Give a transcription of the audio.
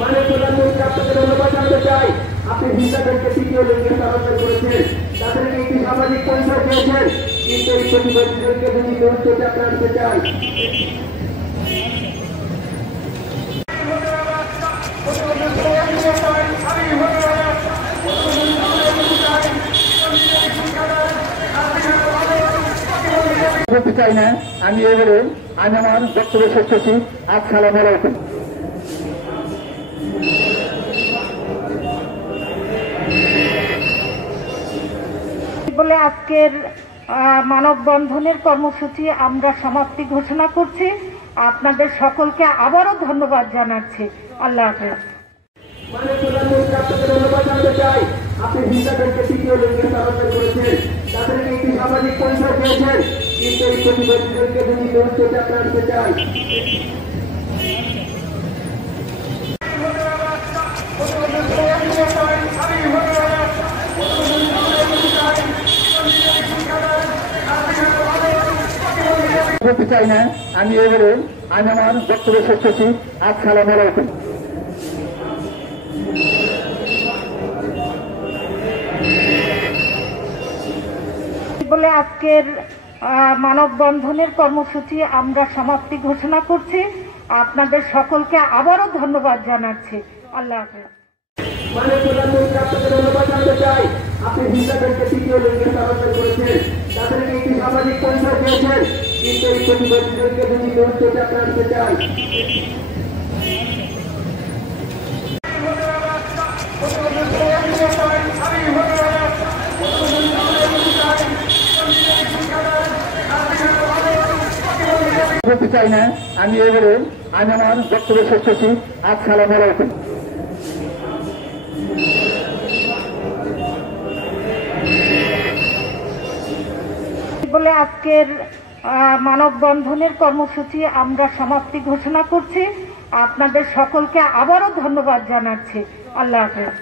মানে প্রধানমন্ত্রী আপনাকে ধন্যবাদ জানাতে চাই। আপনি হিংসাদেরকে তৃতীয় লিঙ্গে স্থানান্তর করেছেন, তাদেরকে একটি সামাজিক পরিচয় দিয়েছেন, কিন্তু এই প্রতিবন্ধীদেরকে যদি গুরুত্ব আপনার আনতে চাই। বলতে চাই না, আমি এবারে আমি আমার বক্তব্য শেষ করছি। আসসালামু আলাইকুম। বলে আজকের মানববন্ধনের কর্মসূচি আমরা সমাপ্তি ঘোষণা করছি। আপনাদের সকলকে আবারও ধন্যবাদ জানাচ্ছি। আল্লাহ হাফেজ। মানে প্রধানমন্ত্রী আপনাকে ধন্যবাদ জানাতে চাই। আপনি হিংসাদেরকে তৃতীয় লিঙ্গে স্থানান্তর করেছেন, তাদেরকে একটি সামাজিক পরিচয় দিয়েছেন, কিন্তু এই প্রতিবন্ধীদেরকে যদি গুরুত্ব আপনার আনতে চাই। বলতে চাই না, আমি এবারে আমি আমার বক্তব্য শেষ করছি। আসসালামু আলাইকুম। বলে আজকের মানববন্ধনের কর্মসূচি আমরা সমাপ্তি ঘোষণা করছি। আপনাদের সকলকে আবারও ধন্যবাদ জানাচ্ছি। আল্লাহ হাফেজ। মানে প্রধানমন্ত্রী আপনাকে ধন্যবাদ জানাতে চাই। আপনি হিংসাদেরকে তৃতীয় লিঙ্গে স্থানান্তর করেছেন, তাদেরকে একটি সামাজিক পরিচয় দিয়েছেন, কিন্তু এই প্রতিবন্ধীদেরকে যদি গুরুত্ব আপনার আনতে চাই। বলতে চাই না, আমি এবারে আমি আমার বক্তব্য শেষ করছি। আসসালামু আলাইকুম। বলে আজকের মানববন্ধনের কর্মসূচি আমরা সমাপ্তি ঘোষণা করছি। আপনাদের সকলকে আবারও ধন্যবাদ জানাচ্ছি। আল্লাহ হাফেজ।